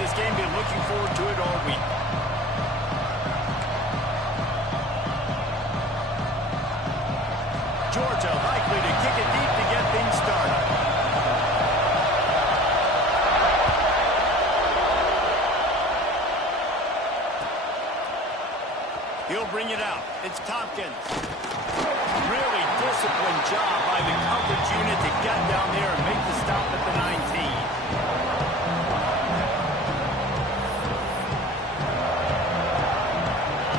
this game. Been looking forward to it all week. Georgia likely to kick it deep to get things started. He'll bring it out. It's Tompkins. Really disciplined job by the coverage unit to get down there and make the stop at the 19.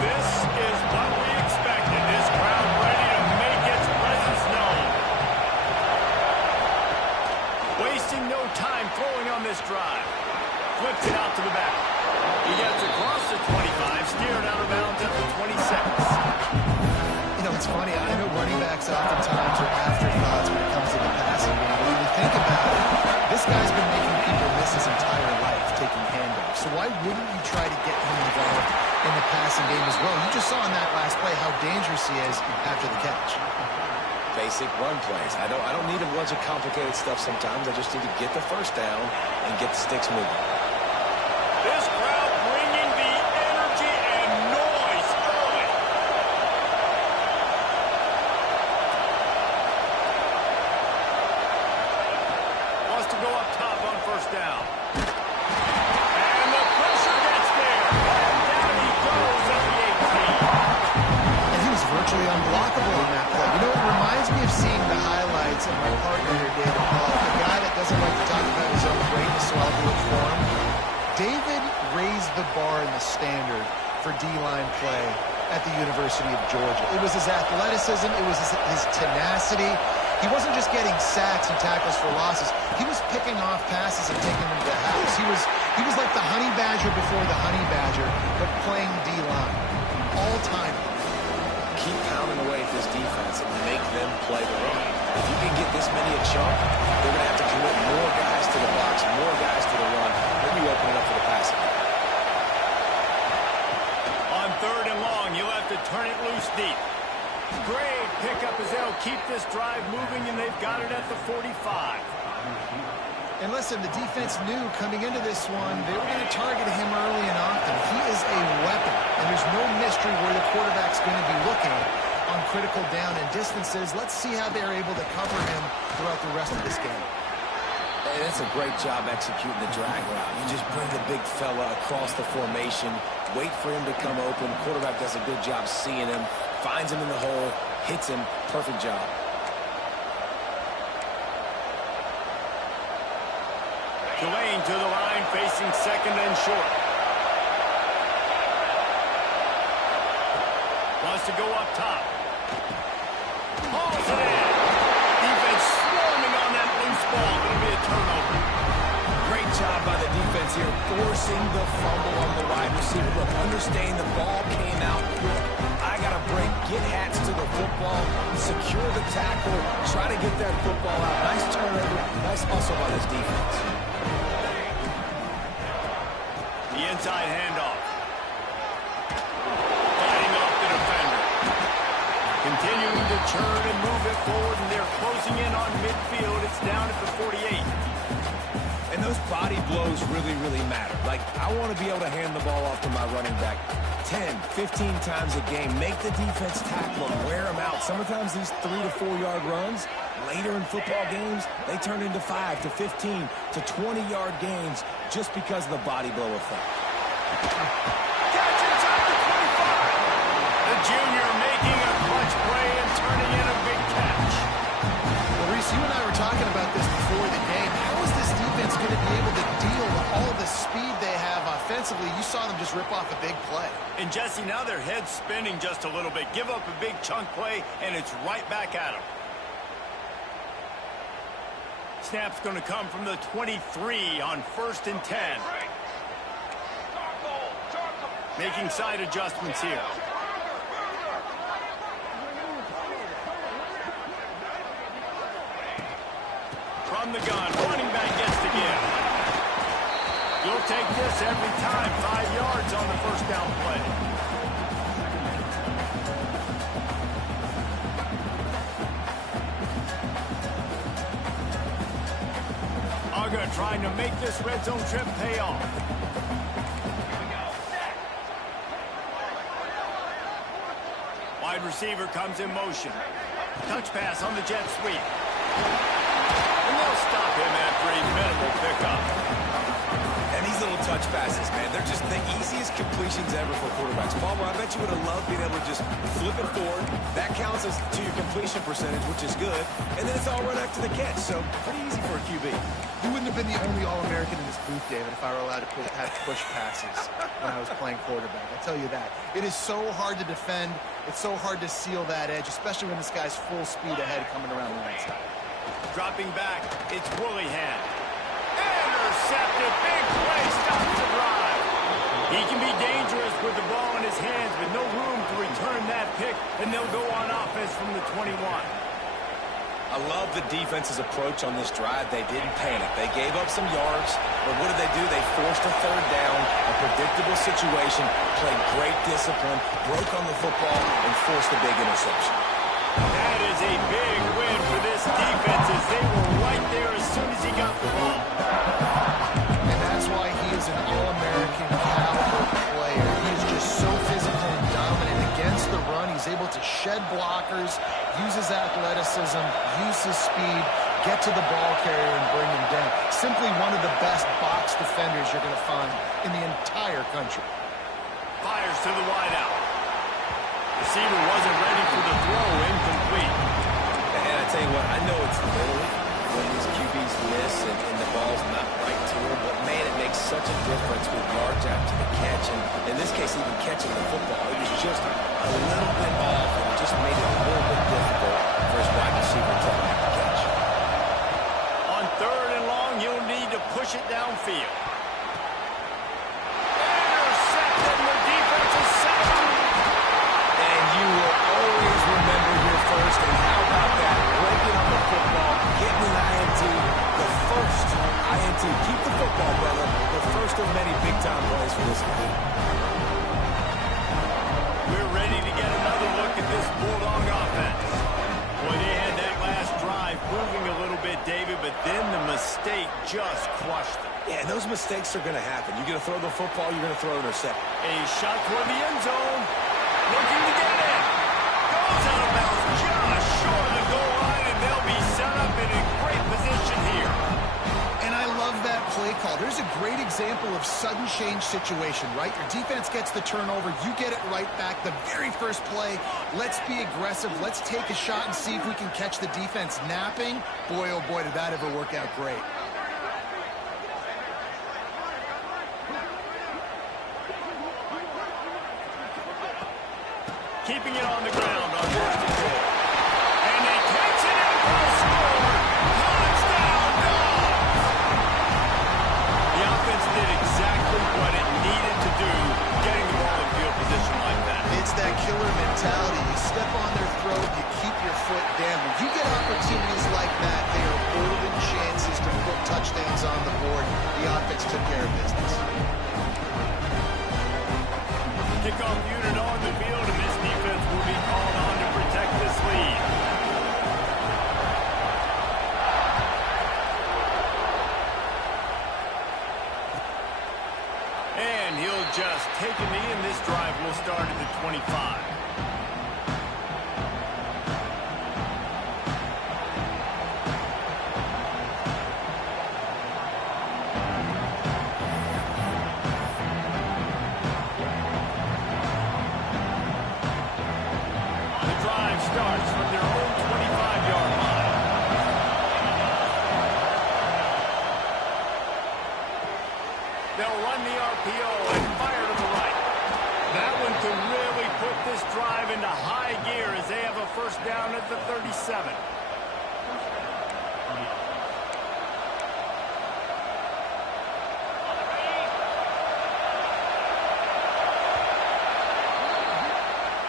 This is what we expected. This crowd ready to make its presence known. Wasting no time throwing on this drive. Flips it out to the back. He gets across the 25, steered out of bounds at the 26. You know, it's funny. I know running backs oftentimes are afterthoughts when it comes to the passing game. But when you think about it, this guy's been making people miss his entire life taking handoffs. So why wouldn't you try to get him involved in the passing game as well? You just saw in that last play how dangerous he is after the catch. Basic run plays. I don't need a bunch of complicated stuff sometimes. I just need to get the first down and get the sticks moving. This crowd bringing the energy and noise early. Wants to go up top on first down. And the pressure gets there. And down he goes at the 18. And he was virtually unblockable in that play. You know, it reminds me of seeing the highlights of my partner here, David Hall, the guy that doesn't like to talk about his own greatness, so I'll do it for him. David raised the bar in the standard for D-line play at the University of Georgia. It was his athleticism. It was his tenacity. He wasn't just getting sacks and tackles for losses. He was picking off passes and taking them to the house. He was like the honey badger before the honey badger, but playing D-line. All-time. Keep pounding away at this defense and make them play the run. If you can get this many a chunk, they're going to have to commit more guys to the box, more guys to the run. Then you open it up for the passing. On third and long, you'll have to turn it loose deep. Great pickup as they'll keep this drive moving, and they've got it at the 45. And listen, the defense knew coming into this one, they were going to target him early and often. He is a weapon, and there's no mystery where the quarterback's going to be looking on critical down and distances. Let's see how they're able to cover him throughout the rest of this game. Hey, that's a great job executing the drag route. You just bring the big fella across the formation, wait for him to come open. Quarterback does a good job seeing him, finds him in the hole, hits him. Perfect job. Tulane to the line, facing second and short. Wants to go up top. Hauls it in. Defense swarming on that loose ball. It'll be a turnover. Great job by the defense here, forcing the fumble on the wide receiver. Look, understand the ball came out quick. I got to break, get hats to the football, secure the tackle, try to get that football out. Nice turnover, nice hustle by this defense. The inside handoff. Fighting off the defender. Continuing to churn and move it forward, and they're closing in on midfield. It's down at the 48. And those body blows really, really matter. Like, I want to be able to hand the ball off to my running back 10, 15 times a game. Make the defense tackle them, wear them out. Sometimes these 3 to 4 yard runs, later in football games, they turn into 5 to 15 to 20 yard gains just because of the body blow effect. Catch inside the 25. The junior making a clutch play and turning in a big catch. Well, Reese, you and I were talking about this before the game. How is this defense going to be able to deal with all the speed they have offensively? You saw them just rip off a big play. And Jesse, now their head's spinning just a little bit. Give up a big chunk play, and it's right back at them. Snap's going to come from the 23 on 1st and 10. Making side adjustments here. From the gun, running back gets the give. You'll take this every time. 5 yards on the first down play. Uga trying to make this red zone trip pay off. wide receiver comes in motion. Touch pass on the jet sweep. And they'll stop him after a minimal pickup. And these little touch passes, man, they're just the easiest completions ever for quarterbacks. Palmer, I bet you would have loved being able to just flip it forward. That counts as to your completion percentage, which is good. And then it's all run after the catch, so pretty easy for a QB. You wouldn't have been the only All-American in this booth, David, if I were allowed to have push passes when I was playing quarterback. I tell you that. It is so hard to defend. It's so hard to seal that edge, especially when this guy's full speed ahead coming around the right side. Dropping back, it's Willingham. Intercepted, big play, stops the drive. He can be dangerous with the ball in his hands, but no room to return that pick, and they'll go on offense from the 21. I love the defense's approach on this drive. They didn't panic. They gave up some yards, but what did they do? They forced a third down, a predictable situation, played great discipline, broke on the football, and forced a big interception. That is a big win for this defense as they were right there as soon as he got the ball. And that's why he is an All-American caliber player. He is just so physical and dominant against the run. He's able to shed blockers, use his athleticism, use his speed, get to the ball carrier and bring him down. Simply one of the best box defenders you're going to find in the entire country. Fires to the wideout. Receiver wasn't ready for the throw, incomplete. And I tell you what, I know it's little when these QBs miss and the ball's not right to them, but man, it makes such a difference with yards after the catch, and in this case, even catching the football. It was just a little bit off, and it just made it a little bit difficult for his wide receiver to make the catch. On 3rd and long, you'll need to push it downfield. Intercepted, the defense is sacked. And you will always remember your first, and how about that? Breaking on the football, getting an INT, the first INT. Keep the football, brother. The first of many big-time plays for this guy. We're ready to get another look at this Bulldog offense. Boy, they had that last drive moving a little bit, David, but then the mistake just crushed them. Yeah, those mistakes are going to happen. You're going to throw the football, you're going to throw an intercept. A shot toward the end zone. Looking to get in. Goes out of bounds just short of the goal line, and they'll be set up in a great position here. And I love that play call. There's a great example of sudden change situation, right? Your defense gets the turnover. You get it right back. The very first play, let's be aggressive. Let's take a shot and see if we can catch the defense napping. Boy, oh boy, did that ever work out great. Keeping it on the ground on 1st and 2. And they catch it in for a score. Touchdown, Dogs! The offense did exactly what it needed to do, getting the ball in field position like that. It's that killer mentality. You step on their throat, you keep your foot down. When you get opportunities like that, they are golden chances to put touchdowns on the board. The offense took care of business. Kickoff unit on the field, and this defense will be called on to protect this lead. And he'll just take a knee, and this drive will start at the 25. Starts from their own 25-yard line. They'll run the RPO and fire to the right. That one could really put this drive into high gear as they have a first down at the 37.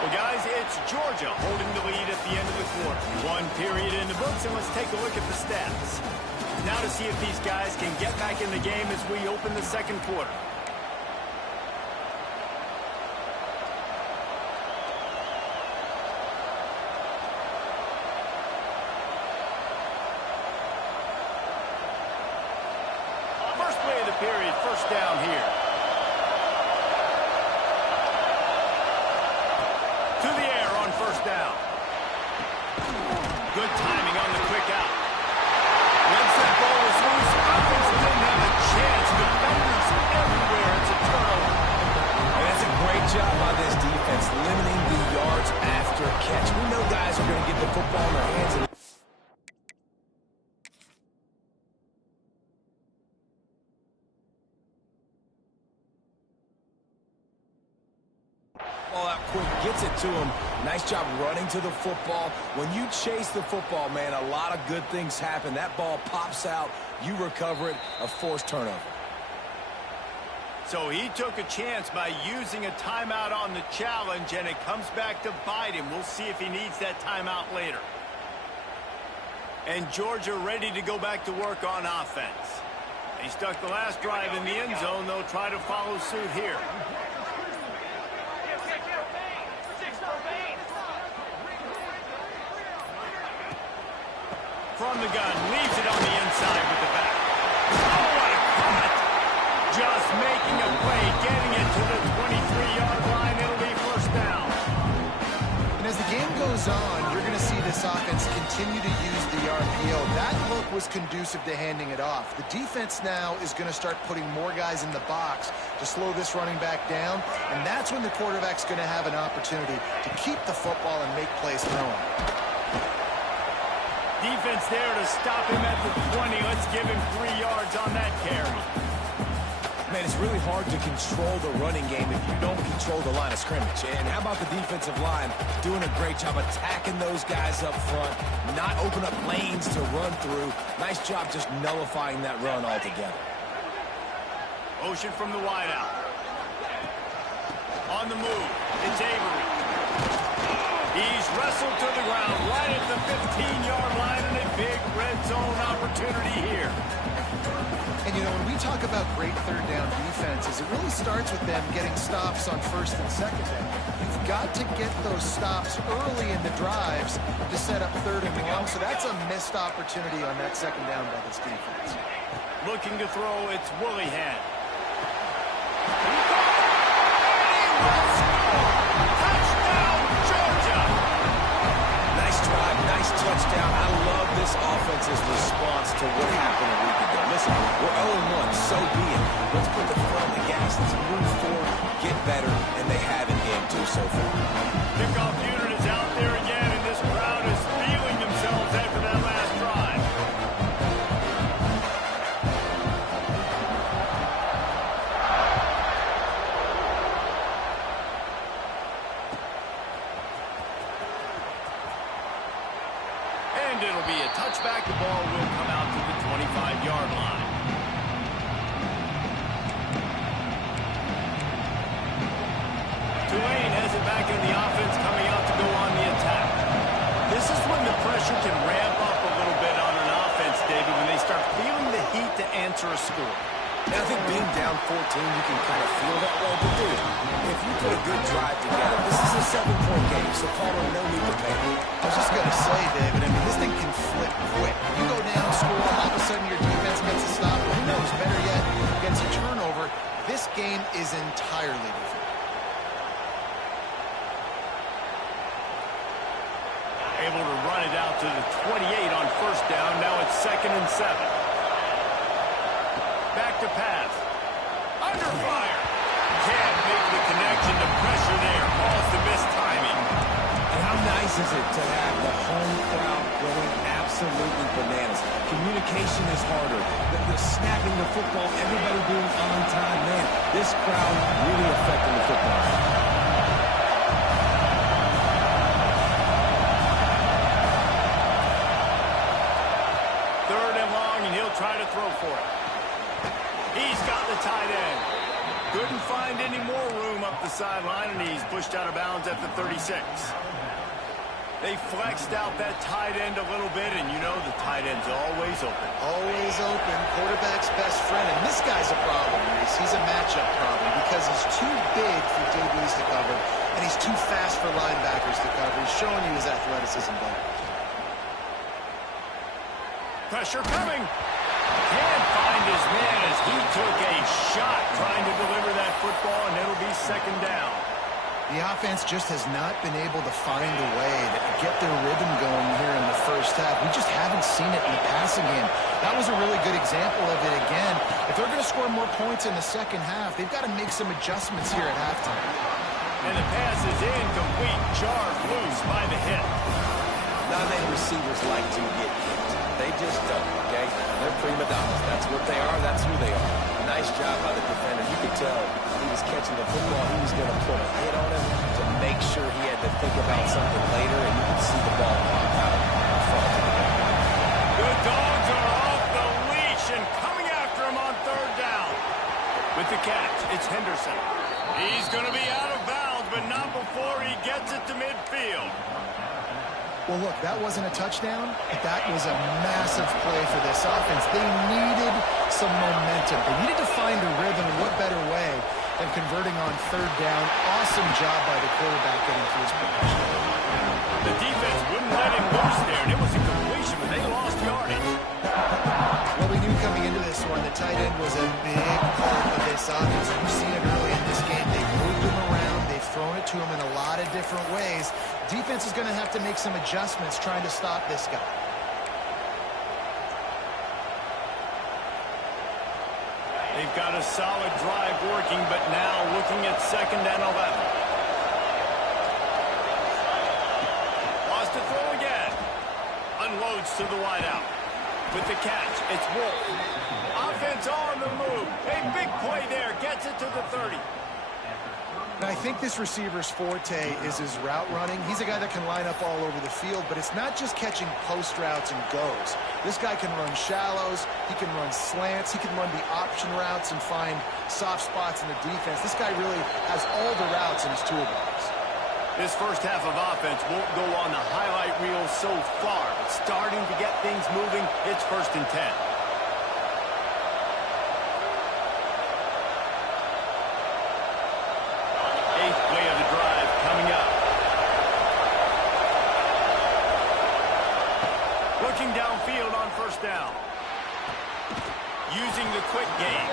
Well, guys, it's Georgia holding the lead at the end of the quarter. One period in the books, and let's take a look at the stats. Now to see if these guys can get back in the game as we open the second quarter. First play of the period, first down here. To the air on first down. Good timing on the quick out. Once that ball was loose, offense didn't have a chance. Defenders everywhere. It's a turnover. And that's a great job by this defense, limiting the yards after catch. We know guys are going to get the football in their hands. Ball out quick, gets it to him. Nice job running to the football. When you chase the football, man, a lot of good things happen. That ball pops out, you recover it, a forced turnover. So he took a chance by using a timeout on the challenge, and it comes back to bite him. We'll see if he needs that timeout later. And Georgia ready to go back to work on offense. They stuck the last drive in the end zone. They'll try to follow suit here. From the gun, leaves it on the inside with the back. Oh, what a cut! Just making a play, getting it to the 23-yard line. It'll be first down. And as the game goes on, you're going to see this offense continue to use the RPO. That look was conducive to handing it off. The defense now is going to start putting more guys in the box to slow this running back down, and that's when the quarterback's going to have an opportunity to keep the football and make plays throwing. Defense there to stop him at the 20. Let's give him 3 yards on that carry. Man, it's really hard to control the running game if you don't control the line of scrimmage. And how about the defensive line doing a great job attacking those guys up front, not open up lanes to run through. Nice job just nullifying that run altogether. Motion from the wideout. On the move, it's Avery. He's wrestled to the ground right at the 15-yard line, and a big red zone opportunity here. And, you know, when we talk about great third down defenses, it really starts with them getting stops on first and second down. You've got to get those stops early in the drives to set up third and long, so that's a missed opportunity on that second down by this defense. Looking to throw, it's Willihan. He got it! He will score! Touchdown, Georgia! Nice drive, nice touchdown. I love this offense's response to what happened a week ago. Listen, we're 0-1, so be it. Let's put the foot on the gas. Let's move forward, get better, and they have in game 2 so far. Kickoff unit is out there again, and this crowd is feeling themselves after that last drive. And it'll be a touchback. The ball will come out to the 25-yard line. Tulane has it back in the offense, coming out to go on the attack. This is when the pressure can ramp up a little bit on an offense, David, when they start feeling the heat to answer a score. And I think being down 14, you can kind of feel that way. But, dude, if you put a good drive together, this is a 7-point game, so Palmer, no need to panic. I was just going to say, David, I mean, this thing can flip quick. You go down, score, all of a sudden your defense gets a stop. Who knows, better yet, gets a turnover. This game is entirely different. Able to run it out to the 28 on first down. Now it's 2nd and 7. Back to pass. Under fire. Can't make the connection. The pressure there caused the missed timing. And how nice is it to have the home crowd going absolutely bananas? Communication is harder. The snapping the football, everybody being on time. Man, this crowd really affecting the football. Try to throw for it. He's got the tight end. Couldn't find any more room up the sideline, and he's pushed out of bounds at the 36. They flexed out that tight end a little bit, and you know the tight end's always open. Always open. Quarterback's best friend. And this guy's a problem, Reese. He's a matchup problem because he's too big for DBs to cover, and he's too fast for linebackers to cover. He's showing you his athleticism there. Pressure coming. Can't find his man as he took a shot trying to deliver that football, and it'll be 2nd down. The offense just has not been able to find a way to get their rhythm going here in the first half. We just haven't seen it in the passing game. That was a really good example of it again. If they're going to score more points in the second half, they've got to make some adjustments here at halftime. And the pass is incomplete. Jarred loose by the hit. None of the receivers like to get hit. They just don't, okay? They're prima donnas. That's what they are. That's who they are. Nice job by the defender. You could tell he was catching the football. He was going to put a hit on him to make sure he had to think about something later, and you could see the ball pop out in front of him. The Dogs are off the leash and coming after him on third down. With the catch, it's Henderson. He's going to be out of bounds, but not before he gets it to midfield. Well, look, that wasn't a touchdown, but that was a massive play for this offense. They needed some momentum. They needed to find a rhythm, and what better way than converting on third down. Awesome job by the quarterback getting through his progression. The defense wouldn't let him loose there, and it was a completion, but they lost yardage. Well, we knew coming into this one, the tight end was a big part of this offense. We've seen it early in this game. They've moved him around. They've thrown it to him in a lot of different ways. Defense is going to have to make some adjustments trying to stop this guy. They've got a solid drive working, but now looking at 2nd and 11. Lost to throw again. Unloads to the wideout. With the catch, it's Wolf. Offense on the move. A big play there. Gets it to the 30. And I think this receiver's forte is his route running. He's a guy that can line up all over the field, but it's not just catching post routes and goes. This guy can run shallows, he can run slants, he can run the option routes and find soft spots in the defense. This guy really has all the routes in his toolbox. This first half of offense won't go on the highlight reel so far, but starting to get things moving. It's 1st and 10. Play of the drive coming up. Looking downfield on 1st down. Using the quick game.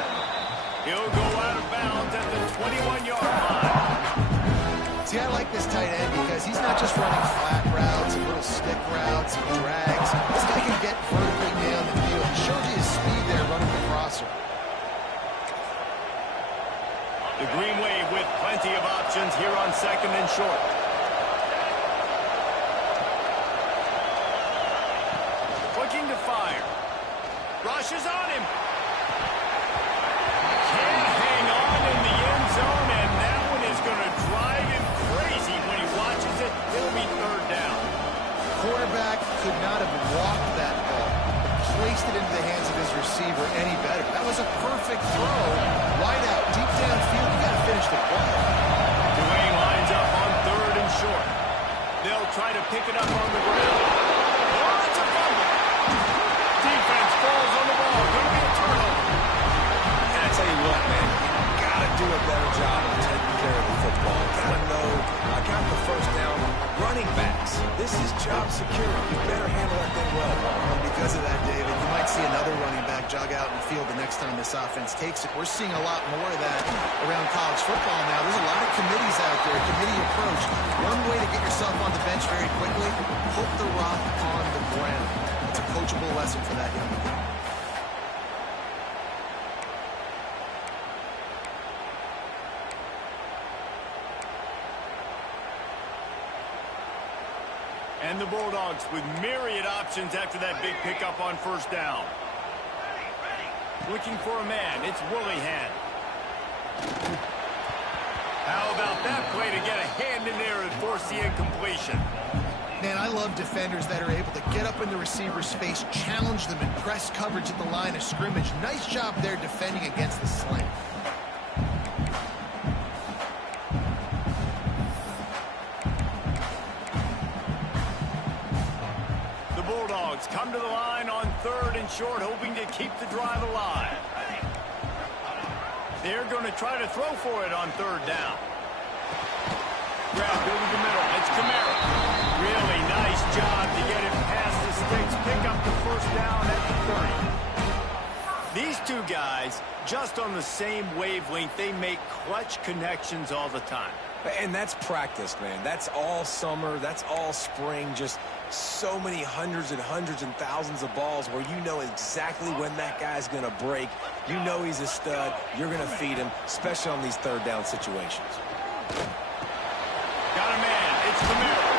He'll go out of bounds at the 21-yard line. See, I like this tight end because he's not just running flat routes and little stick routes and drags. This guy can get vertically down the field. He showed you his speed there running the crosser. The Green Wave with plenty of options here on 2nd and short. Looking to fire. Rush is on him. Can't hang on in the end zone, and that one is going to drive him crazy when he watches it. It'll be 3rd down. Quarterback could not have walked that ball, placed it into the hands of his receiver any better. That was a perfect throw. Wide out, deep downfield. You got to finish the play. Dwayne lines up on 3rd and short. They'll try to pick it up on the ground. Oh, it's a fumble. Defense falls on the ball. Going to be a turnover. And I tell you what, man, you got to do a better job of taking care of the football. Got to know, I got the 1st down. Running backs, this is job security. You better handle that thing well. And because of that, David, you might see another running back jog out in the field the next time this offense takes it. We're seeing a lot more of that around college football now. There's a lot of committees out there, committee approach. One way to get yourself on the bench very quickly, put the rock on the ground. It's a coachable lesson for that young man. And the Bulldogs with myriad options after that big pickup on 1st down. Looking for a man, it's Willihan. How about that play to get a hand in there and force the incompletion? Man, I love defenders that are able to get up in the receiver's space, challenge them, and press coverage at the line of scrimmage. Nice job there defending against the slant. Bulldogs come to the line on 3rd and short, hoping to keep the drive alive. They're going to try to throw for it on 3rd down. Grab over the middle. It's Kamara. Really nice job to get it past the sticks. Pick up the 1st down at the 30. These two guys, just on the same wavelength, they make clutch connections all the time. And that's practice, man. That's all summer. That's all spring. Just so many hundreds and hundreds and thousands of balls where you know exactly when that guy's going to break. You know he's a stud. You're going to feed him, especially on these third down situations. Got a man. It's Kamara.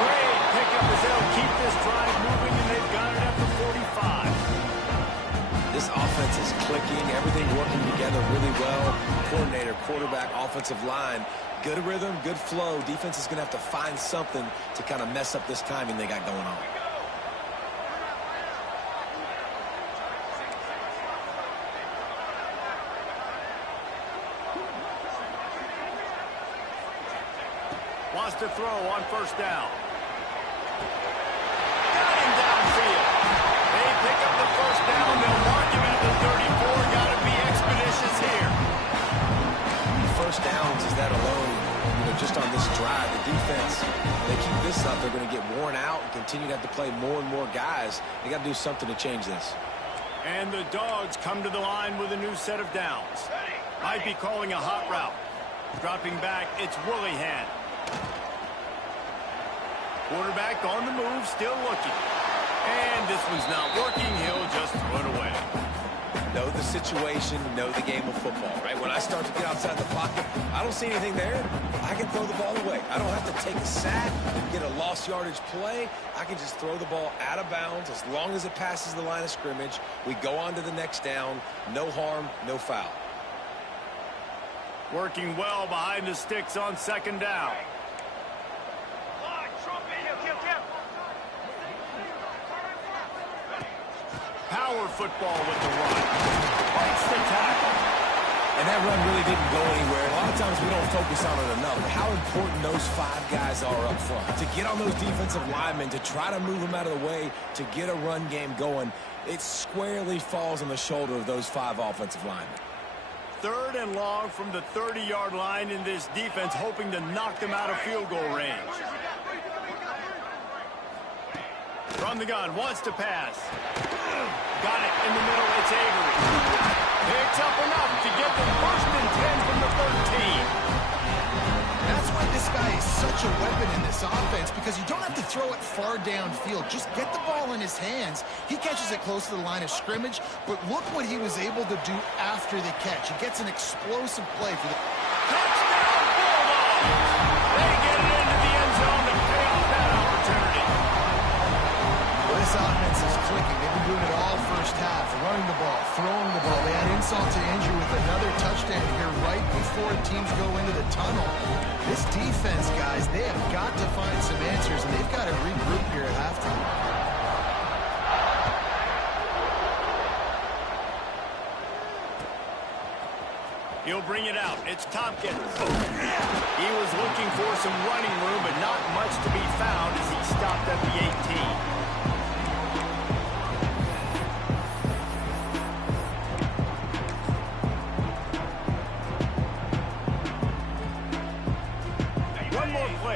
Great pickup as they'll keep this drive moving, and they've got it at the 45. This offense is clicking. Everything working together really well. Coordinator, quarterback, offensive line. Good rhythm, good flow. Defense is going to have to find something to kind of mess up this timing they got going on. Wants to throw on first down. Got him downfield. They pick up the first down. They'll mark him at the 34. Got to be expeditious here. First downs is that alone, just on this drive. The defense, they keep this up, they're going to get worn out and continue to have to play more and more guys. They got to do something to change this. And the Dogs come to the line with a new set of downs. Might be calling a hot route. Dropping back, it's Willihan. Quarterback on the move, still looking. And this one's not working. He'll just throw it away. Know the situation, know the game of football, right? When I start to get outside the pocket, I don't see anything there. I can throw the ball away. I don't have to take a sack and get a lost yardage play. I can just throw the ball out of bounds as long as it passes the line of scrimmage. We go on to the next down. No harm, no foul. Working well behind the sticks on second down. Power football with the run. Breaks the tackle. And that run really didn't go anywhere. A lot of times we don't focus on it enough. But how important those five guys are up front. To get on those defensive linemen, to try to move them out of the way, to get a run game going, it squarely falls on the shoulder of those five offensive linemen. Third and long from the 30-yard line in this defense, hoping to knock them out of field goal range. From the gun, wants to pass. Got it in the middle, it's Avery. Picks up enough to get the first and 10 from the 13. That's why this guy is such a weapon in this offense, because you don't have to throw it far downfield. Just get the ball in his hands. He catches it close to the line of scrimmage, but look what he was able to do after the catch. He gets an explosive play for the... Touchdown, Bulldogs! They get it into the end zone to pay off that opportunity. This offense is clicking. They've been doing it all first half. Running the ball, throwing the ball. They add insult to injury with another touchdown here right before teams go into the tunnel. This defense, guys, they have got to find some answers, and they've got to regroup here at halftime. He'll bring it out. It's Tompkins. He was looking for some running room, but not much to be found as he stopped at the 18.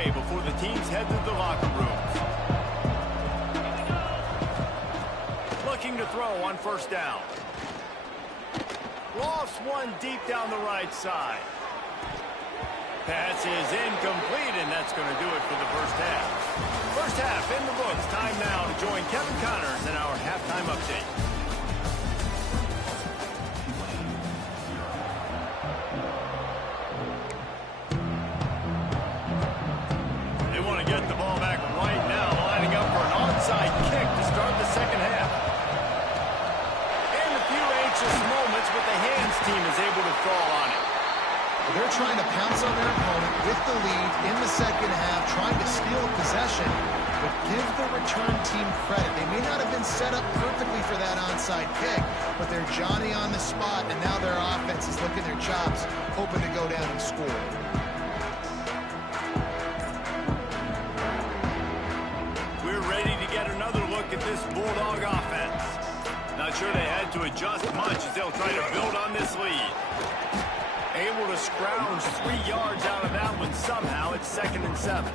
Before the teams head to the locker rooms. Looking to throw on first down. Lofts one deep down the right side. Pass is incomplete, and that's going to do it for the first half. First half in the books. Time now to join Kevin Connors in our halftime update. Get the ball back right now, lining up for an onside kick to start the second half. And a few anxious moments, but the hands team is able to fall on it. They're trying to pounce on their opponent with the lead in the second half, trying to steal possession, but give the return team credit. They may not have been set up perfectly for that onside kick, but they're Johnny on the spot, and now their offense is licking their chops, hoping to go down and score. At this Bulldog offense. Not sure they had to adjust much as they'll try to build on this lead. Able to scrounge 3 yards out of that one somehow. It's 2nd and 7.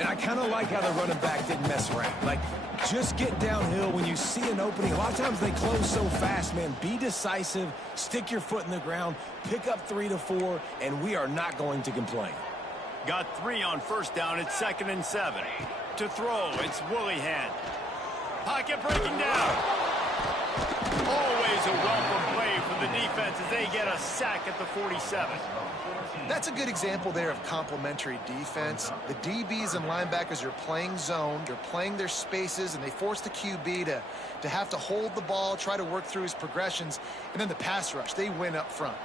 And I kind of like how the running back didn't mess around. Like, just get downhill when you see an opening. A lot of times they close so fast, man. Be decisive, stick your foot in the ground, pick up 3 to 4, and we are not going to complain. Got 3 on first down. It's 2nd and 7. To throw, it's Willihan. Pocket breaking down. Always a welcome play for the defense as they get a sack at the 47. That's a good example there of complementary defense. The DBs and linebackers are playing zone, they're playing their spaces, and they force the QB to have to hold the ball, try to work through his progressions, and then the pass rush, they win up front.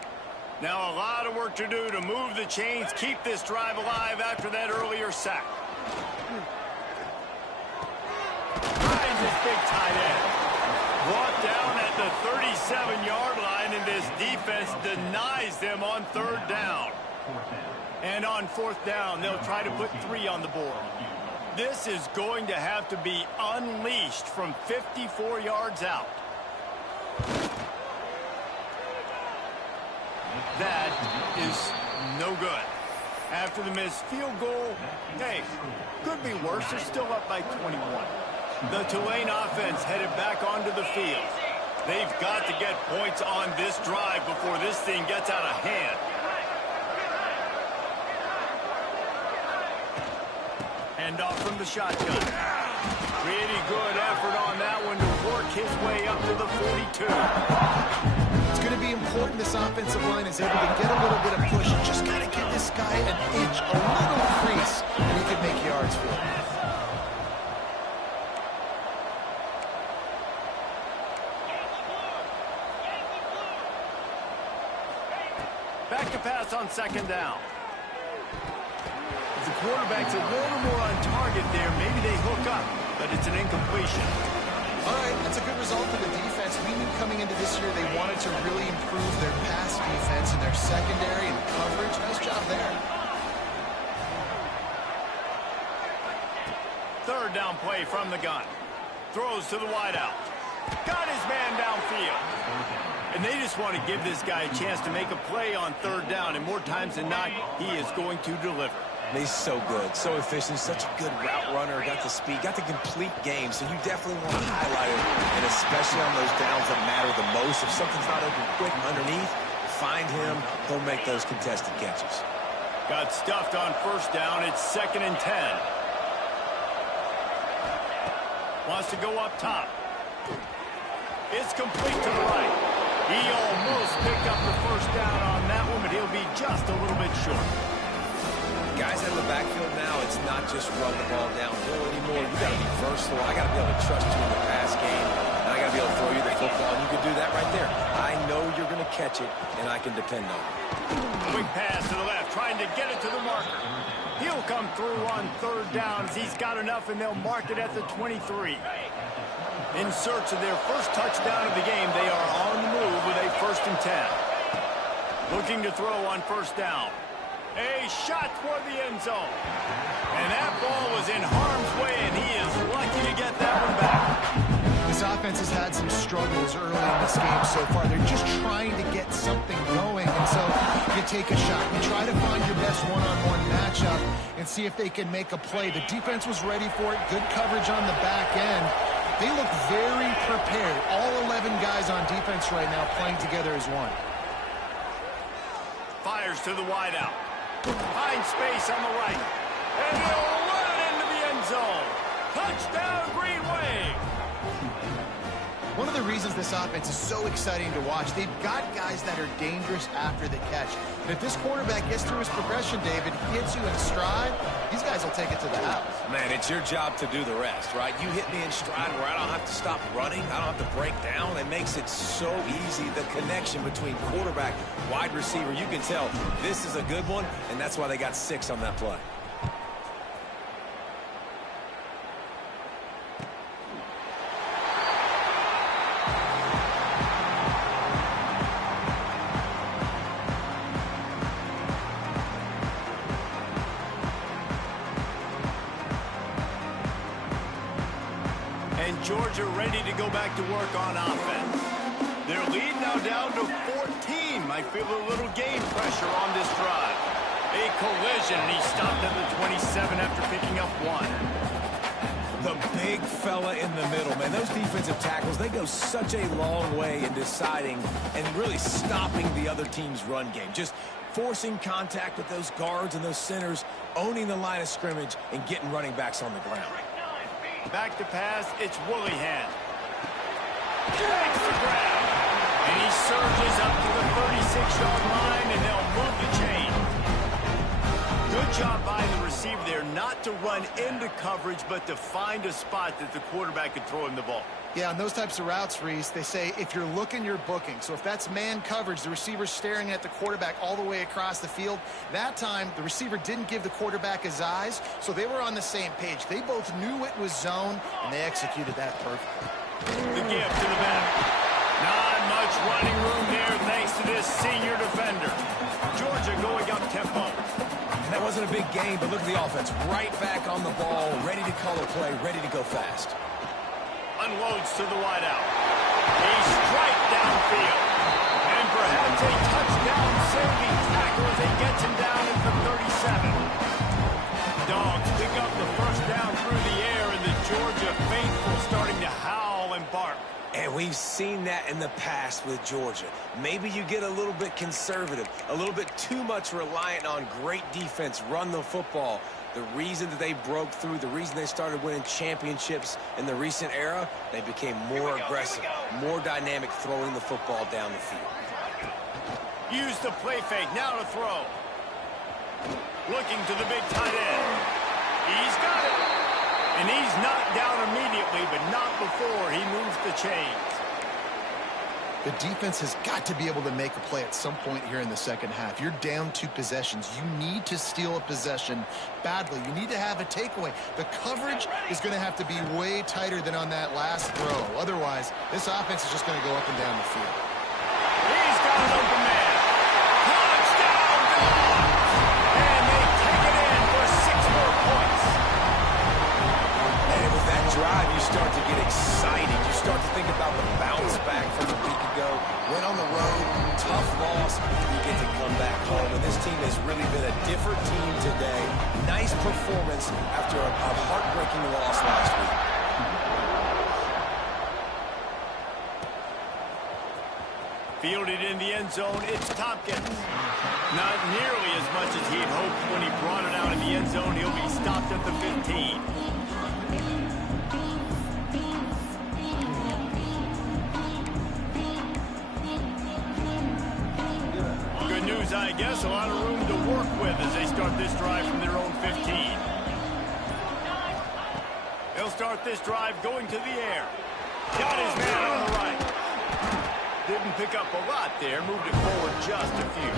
Now a lot of work to do to move the chains, keep this drive alive after that earlier sack. Finds his big tight end. Brought down at the 37-yard line, and this defense denies them on 3rd down. And on 4th down, they'll try to put 3 on the board. This is going to have to be unleashed from 54 yards out. That is no good. After the missed field goal, hey, could be worse. They're still up by 21. The Tulane offense headed back onto the field. They've got to get points on this drive before this thing gets out of hand. Hand off from the shotgun. Pretty good effort on that one to work his way up to the 42. It's going to be important this offensive line is able to get a little bit of push. Just got to give this guy an inch, a little crease, and he could make yards for it. Back to pass on 2nd down. If the quarterback's a little more on target there, maybe they hook up, but it's an incompletion. All right, that's a good result for the defense. We knew coming into this year they wanted to really improve their pass defense and their secondary and coverage. Nice job there. 3rd down play from the gun. Throws to the wideout. Got his man downfield. And they just want to give this guy a chance to make a play on 3rd down, and more times than not, he is going to deliver. He's so good, so efficient, such a good route runner, got the speed, got the complete game, so you definitely want to highlight him, and especially on those downs that matter the most. If something's not open quick underneath, find him, he'll make those contested catches. Got stuffed on 1st down, it's 2nd and 10. Wants to go up top. It's complete to the right. He almost picked up the 1st down on that one, but he'll be just a little bit short. Guys out of the backfield now, it's not just run the ball downhill anymore. You got to be versatile. I got to be able to trust you in the pass game, and I got to be able to throw you the football, and you can do that right there. I know you're going to catch it, and I can depend on it. Quick pass to the left, trying to get it to the marker. He'll come through on 3rd down as he's got enough, and they'll mark it at the 23. In search of their first touchdown of the game, they are on the move with a 1st and 10. Looking to throw on 1st down. A shot toward the end zone. And that ball was in harm's way, and he is lucky to get that one back. This offense has had some struggles early in this game so far. They're just trying to get something going, and so you take a shot. You try to find your best one-on-one matchup and see if they can make a play. The defense was ready for it. Good coverage on the back end. They look very prepared. All 11 guys on defense right now playing together as one. Fires to the wideout. Finds space on the right. And he'll run it into the end zone. Touchdown, Green Wave. One of the reasons this offense is so exciting to watch, they've got guys that are dangerous after the catch. And if this quarterback gets through his progression, David, hits you in stride, these guys will take it to the house. Man, it's your job to do the rest, right? You hit me in stride where I don't have to stop running. I don't have to break down. It makes it so easy, the connection between quarterback, wide receiver. You can tell this is a good one, and that's why they got 6 on that play. And Georgia ready to go back to work on offense. Their lead now down to 14. Might feel a little game pressure on this drive. A collision, and he stopped at the 27 after picking up 1. The big fella in the middle, man. Those defensive tackles, they go such a long way in deciding and really stopping the other team's run game. Just forcing contact with those guards and those centers, owning the line of scrimmage, and getting running backs on the ground. Back to pass, it's Willingham. Makes the grab. And he surges up to the 36-yard line, and they'll move the chain. Good job by the receiver there not to run into coverage, but to find a spot that the quarterback could throw him the ball. Yeah, on those types of routes, Reese, they say if you're looking, you're booking. So if that's man coverage, the receiver's staring at the quarterback all the way across the field. That time, the receiver didn't give the quarterback his eyes, so they were on the same page. They both knew it was zone, and they executed that perfectly. The give to the back. Not much running room there thanks to this senior defender. Georgia going up tempo. That wasn't a big game, but look at the offense. Right back on the ball, ready to call a play, ready to go fast. Unloads to the wideout. A strike downfield. And perhaps a touchdown-saving tackle as he gets him down at the 37. Dogs pick up the first down through the air, and the Georgia faithful starting to howl and bark. And we've seen that in the past with Georgia. Maybe you get a little bit conservative, a little bit too much reliant on great defense, run the football. The reason that they broke through, the reason they started winning championships in the recent era, they became more aggressive, more dynamic throwing the football down the field. Use the play fake, now to throw. Looking to the big tight end. He's got it. And he's knocked down immediately, but not before he moves the chains. The defense has got to be able to make a play at some point here in the second half. You're down 2 possessions. You need to steal a possession badly. You need to have a takeaway. The coverage is going to have to be way tighter than on that last throw. Otherwise, this offense is just going to go up and down the field. He's got an open man. Touchdown, Dogs! And they take it in for 6 more points. And with that drive, you start to get excited. You start to think about the bounce back from a week ago. Went on the road, tough loss. You get to come back home. And this team has really been a different team today. Nice performance after a heartbreaking loss last week. Fielded in the end zone, it's Tompkins. Not nearly as much as he'd hoped when he brought it out in the end zone. He'll be stopped at the 15. Good news, I guess. A lot of room to work with as they start this drive from their own 15. They'll start this drive going to the air. Got his man on the right. Didn't pick up a lot there, moved it forward just a few.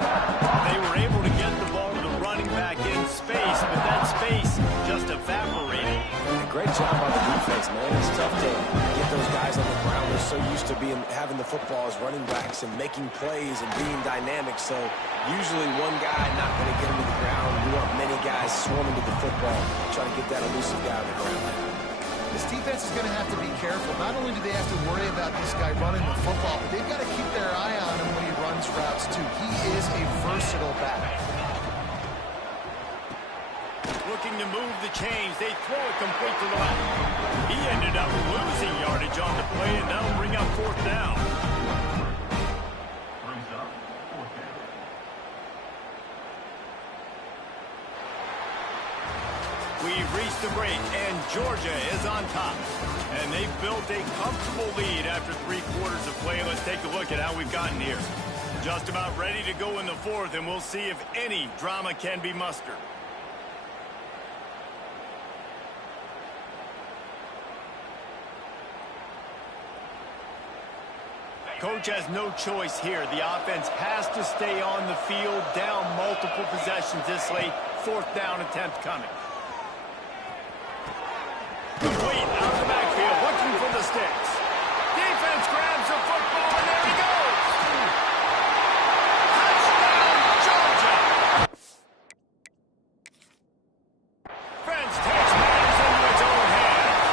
They were able to get the ball to the running back in space, but that space just evaporated. Great job on the defense, man. It's tough to get those guys on the ground. They're so used to having the football as running backs and making plays and being dynamic. So usually one guy not going to get him to the ground. You want many guys swarming to the football, trying to get that elusive guy on the ground. This defense is going to have to be careful. Not only do they have to worry about this guy running the football, but they've got to keep their eye on him when he runs routes, too. He is a versatile back. Looking to move the chains. They throw it complete to the left. He ended up losing yardage on the play, and that'll bring up 4th down. We've reached the break, and Georgia is on top. And they've built a comfortable lead after 3 quarters of play. Let's take a look at how we've gotten here. Just about ready to go in the 4th, and we'll see if any drama can be mustered. Coach has no choice here. The offense has to stay on the field, down multiple possessions this late. 4th down attempt coming. Complete out of the backfield, looking for the sticks. Defense grabs the football, and there he goes. Touchdown, Georgia. Fence takes matters into its own hands.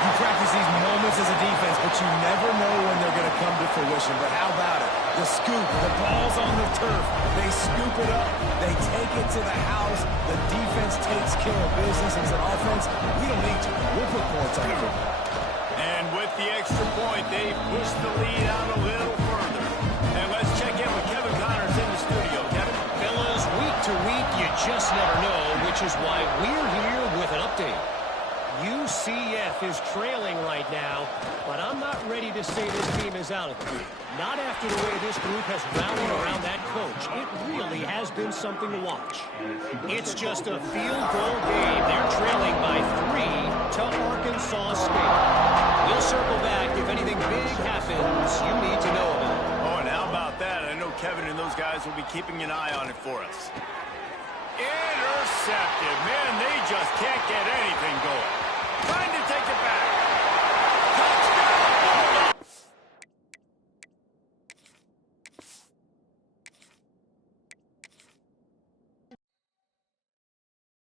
You practice these moments as a defense, but you never know when they're going to come to fruition. But how about it? The scoop, the ball ball's on the turf. They scoop it up. They take it to the house. The defense takes care of business. As an offense, we don't need to. We'll put points on the board. And with the extra point, they push the lead out a little further. And let's check in with Kevin Connors in the studio. Kevin? Fellas, week to week, you just never know, which is why we're here with an update. UCF is trailing right now, but I'm not ready to say this team is out of it. Not after the way this group has rallied around that coach. It really has been something to watch. It's just a field goal game. They're trailing by 3 to Arkansas State. We'll circle back if anything big happens you need to know about. Oh, and how about that? I know Kevin and those guys will be keeping an eye on it for us. Intercepted. Man, they just can't get